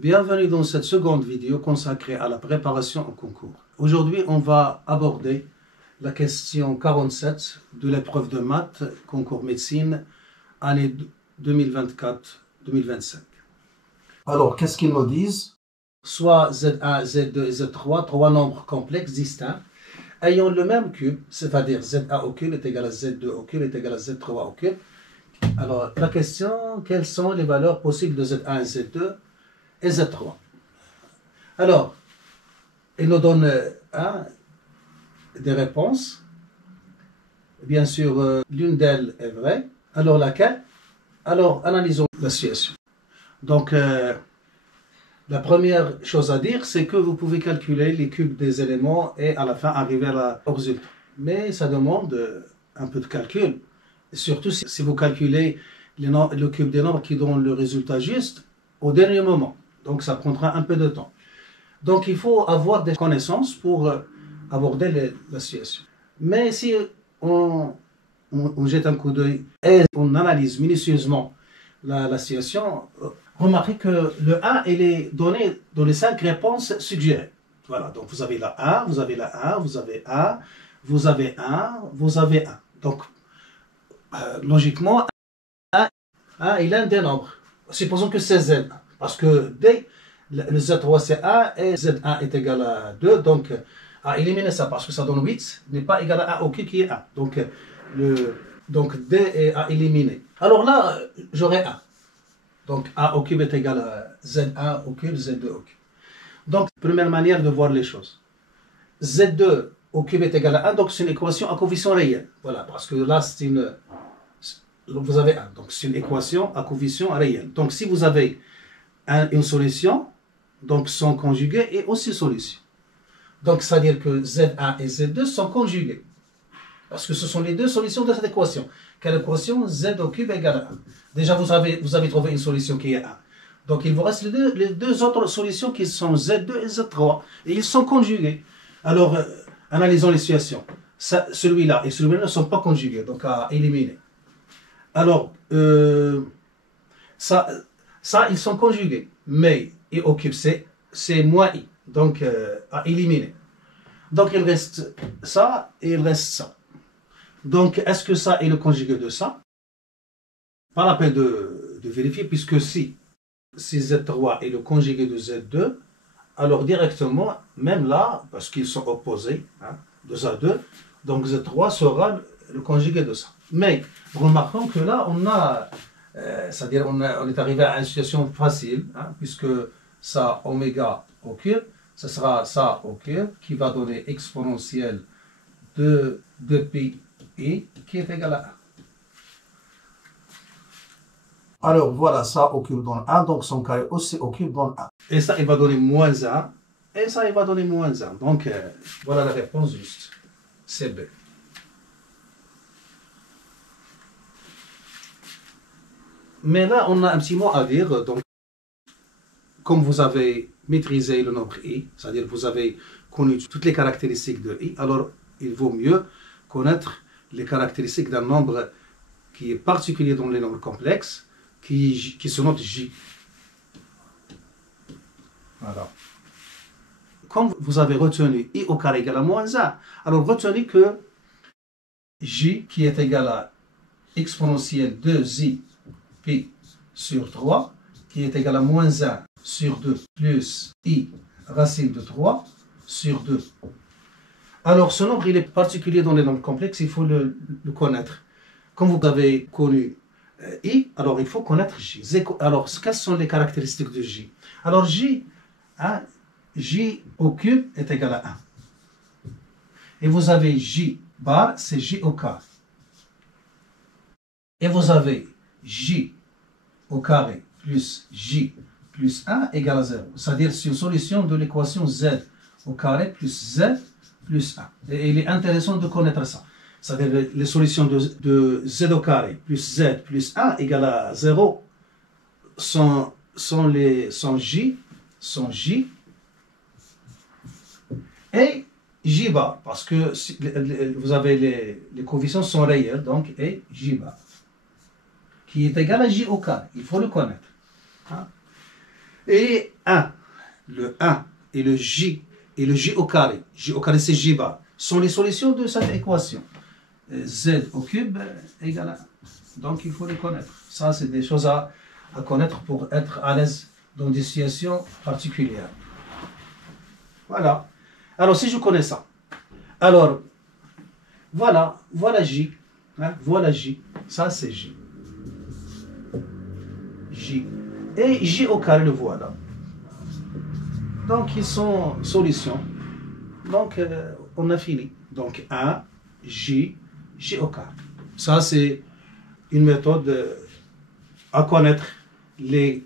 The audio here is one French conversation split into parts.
Bienvenue dans cette seconde vidéo consacrée à la préparation au concours. Aujourd'hui, on va aborder la question 47 de l'épreuve de maths, concours médecine, année 2024-2025. Alors, qu'est-ce qu'ils nous disent? Soit Z1, Z2 et Z3, trois nombres complexes distincts, ayant le même cube, c'est-à-dire Z1 au cube est égal à Z2 au cube est égal à Z3 au cube. Alors, la question, quelles sont les valeurs possibles de Z1 et Z2 et Z3. Alors, il nous donne des réponses. Bien sûr, l'une d'elles est vraie. Alors, laquelle? Alors, analysons la situation. Donc, la première chose à dire, c'est que vous pouvez calculer les cubes des éléments et à la fin arriver au résultat. Mais ça demande un peu de calcul. Et surtout si vous calculez le cube des nombres qui donne le résultat juste au dernier moment. Donc, ça prendra un peu de temps. Donc, il faut avoir des connaissances pour aborder la situation. Mais si on jette un coup d'œil et on analyse minutieusement la situation, remarquez que le 1, il est donné dans les 5 réponses suggérées. Voilà, donc vous avez la 1, vous avez la 1, vous avez 1, vous avez 1, vous avez 1. Donc, logiquement, 1 est l'un des nombres. Supposons que c'est Z1. Parce que dès le Z3 c'est 1 et Z1 est égal à 2, donc à éliminer ça parce que ça donne 8 n'est pas égal à 1 au cube qui est 1. Donc, D est à éliminer. Alors là, j'aurai 1. Donc A au cube est égal à Z1 au cube, Z2 au cube. Donc, première manière de voir les choses. Z2 au cube est égal à 1, donc c'est une équation à coefficient réel. Voilà, parce que là, c'est une... Vous avez 1, donc c'est une équation à coefficient réel. Donc, si vous avez une solution, donc son conjugué est aussi solution. Donc, c'est-à-dire que Z1 et Z2 sont conjugués. Parce que ce sont les deux solutions de cette équation. Quelle équation? Z au cube égale à 1. Déjà, vous avez trouvé une solution qui est 1. Donc, il vous reste les deux autres solutions qui sont Z2 et Z3. Et ils sont conjugués. Alors, analysons les situations. Celui-là et celui-là ne sont pas conjugués, donc à éliminer. Alors, ça, ils sont conjugués. Mais I au cube, c'est moins I. Donc, à éliminer. Donc, il reste ça et il reste ça. Donc, est-ce que ça est le conjugué de ça? Pas la peine de vérifier, puisque si Z3 est le conjugué de Z2, alors directement, même là, parce qu'ils sont opposés, 2 à 2, donc Z3 sera le conjugué de ça. Mais, remarquons que là, c'est-à-dire on est arrivé à une situation facile, puisque ça, oméga au cube, ce sera ça au cube, qui va donner exponentielle de 2pi i, qui est égal à 1. Alors voilà, ça au cube donne 1, donc son carré aussi au cube donne 1. Et ça, il va donner moins 1, et ça, il va donner moins 1. Donc voilà la réponse juste, c'est B. Mais là, on a un petit mot à dire. Donc, comme vous avez maîtrisé le nombre i, c'est-à-dire vous avez connu toutes les caractéristiques de i, alors il vaut mieux connaître les caractéristiques d'un nombre qui est particulier dans les nombres complexes, qui se note j. Voilà. Comme vous avez retenu i au carré égale à moins 1, alors retenez que j qui est égal à exponentielle 2i pi sur 3, qui est égal à moins 1 sur 2 plus i racine de 3 sur 2. Alors, ce nombre, il est particulier dans les nombres complexes, il faut le connaître. Comme vous avez connu i, alors il faut connaître j. Alors, quelles sont les caractéristiques de j? Alors, j au cube est égal à 1. Et vous avez j bar, c'est j au carré. Et vous avez j au carré plus j plus 1 égale à 0. C'est-à-dire c'est une solution de l'équation z au carré plus z plus 1. Et il est intéressant de connaître ça. C'est-à-dire les solutions de z au carré plus z plus 1 égale à 0 sont j et j bar. Parce que vous avez les coefficients sont réels, donc et j bar, qui est égal à j au carré. Il faut le connaître. Et 1, le 1 et le j au carré c'est j bar, sont les solutions de cette équation. Z au cube égale à 1. Donc il faut les connaître. Ça, c'est des choses à connaître pour être à l'aise dans des situations particulières. Voilà. Alors, si je connais ça, alors, voilà J. Hein, voilà J. Ça, c'est J. J. Et J au carré, le voilà. Donc, ils sont solutions. Donc, on a fini. Donc, 1, J au carré. Ça, c'est une méthode à connaître les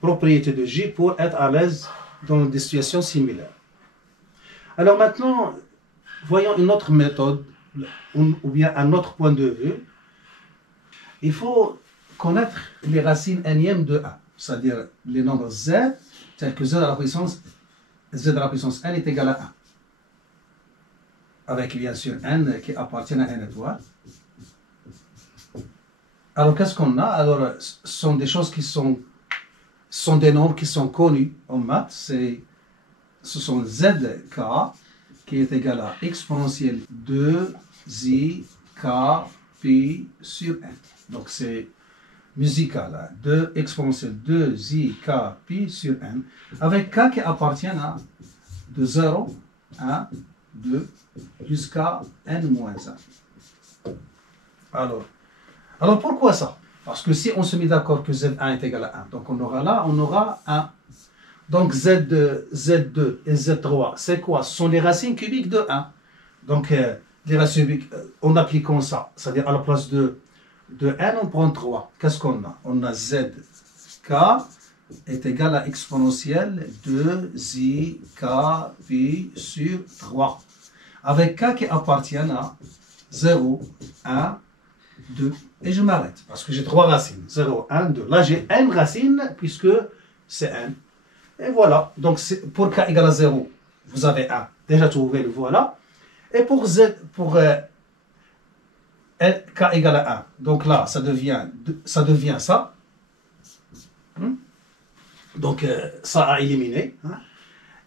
propriétés de J pour être à l'aise dans des situations similaires. Alors maintenant, voyons une autre méthode ou bien un autre point de vue. Il faut connaître les racines énièmes de 1, c'est-à-dire les nombres z, tels que z à la puissance n est égal à 1. Avec bien sûr n qui appartient à n étoile. Alors qu'est-ce qu'on a? Alors ce sont des choses qui sont des nombres qui sont connus en maths. Ce sont zk qui est égal à exponentielle 2i k pi sur n. Donc c'est musical. Hein? 2 exponentielle 2i k pi sur n. Avec k qui appartient à de 0 à 2 jusqu'à n moins 1. Alors pourquoi ça? Parce que si on se met d'accord que Z1 est égal à 1, donc on aura 1. Donc Z2 et Z3, c'est quoi? Ce sont les racines cubiques de 1. Donc les racines cubiques, en appliquant ça, c'est-à-dire à la place de n, on prend 3. Qu'est-ce qu'on a? On a Zk est égal à exponentielle 2i k pi sur 3. Avec k qui appartient à 0, 1, 2, et je m'arrête, parce que j'ai 3 racines, 0, 1, 2. Là, j'ai n racines, puisque c'est n. Et voilà, donc pour k égale à 0, vous avez 1. Déjà trouvé, le voilà. Et pour k égale à 1, donc là, ça devient ça. Donc, ça a éliminé.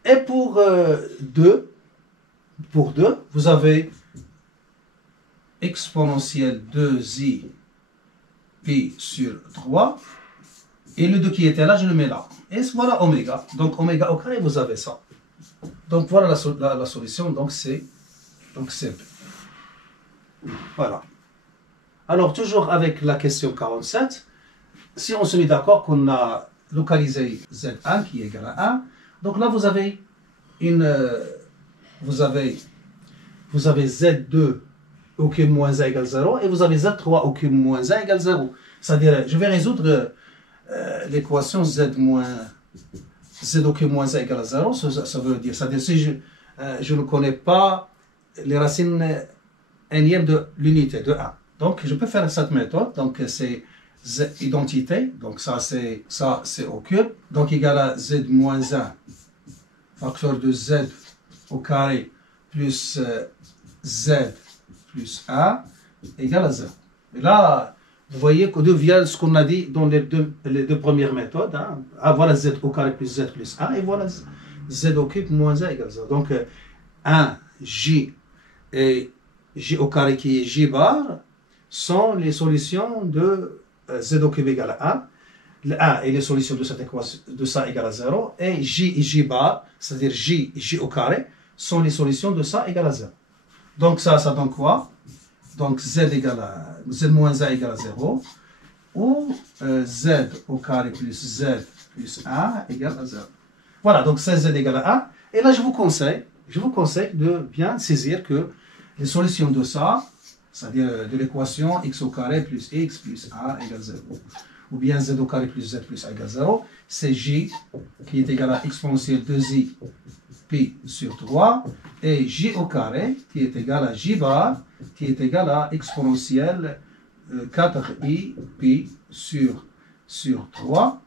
Et pour 2, vous avez exponentielle 2i pi sur 3. Et le 2 qui était là, je le mets là. Et voilà oméga. Donc oméga au carré, vous avez ça. Donc voilà la solution. Donc c'est B. Voilà. Alors toujours avec la question 47, si on se met d'accord qu'on a localisé Z1 qui est égal à 1, donc là vous avez Z2 au cube moins 1 égale 0 et vous avez Z3 au cube moins 1 égale 0. C'est-à-dire, je vais résoudre l'équation z au cube moins 1 égale à 0, ça veut dire, c'est-à-dire si je ne connais pas les racines énièmes de l'unité de 1. Donc je peux faire cette méthode, donc c'est z identité, donc ça c'est au cube, donc égal à z moins 1 facteur de z au carré plus z plus 1 égale à 0. Et là, vous voyez que devient ce qu'on a dit dans les deux premières méthodes. Hein. Ah, voilà z au carré plus z plus 1 et voilà z au cube moins 1 égale 0. Donc 1, j et j au carré qui est j bar sont les solutions de z au cube égale à 1. Le 1 est les solutions de cette équation de ça égale à 0 et j et j bar, c'est-à-dire j et j au carré, sont les solutions de ça égale à 0. Donc ça donne quoi? Donc z moins 1 égale à 0, ou z au carré plus z plus 1 égale à 0. Voilà, donc c'est z égale à 1. Et là, je vous conseille de bien saisir que les solutions de ça, c'est-à-dire de l'équation x au carré plus x plus 1 égale 0, ou bien z au carré plus z plus 1 égale 0, c'est j qui est égal à exponentielle 2i pi sur 3, et j au carré qui est égal à j bar qui est égal à exponentielle 4i pi sur 3,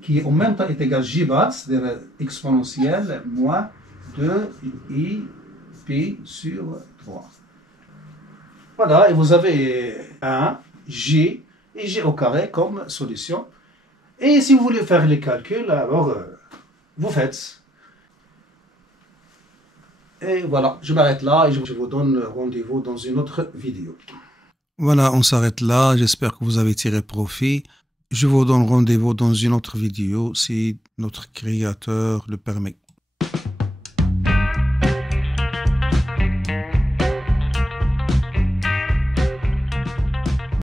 qui en même temps est égal à j bar, c'est-à-dire exponentielle moins 2i pi sur 3. Voilà, et vous avez 1, j et j au carré comme solution. Et si vous voulez faire les calculs, alors vous faites. Et voilà, je m'arrête là et je vous donne rendez-vous dans une autre vidéo. Voilà, on s'arrête là. J'espère que vous avez tiré profit. Je vous donne rendez-vous dans une autre vidéo si notre créateur le permet.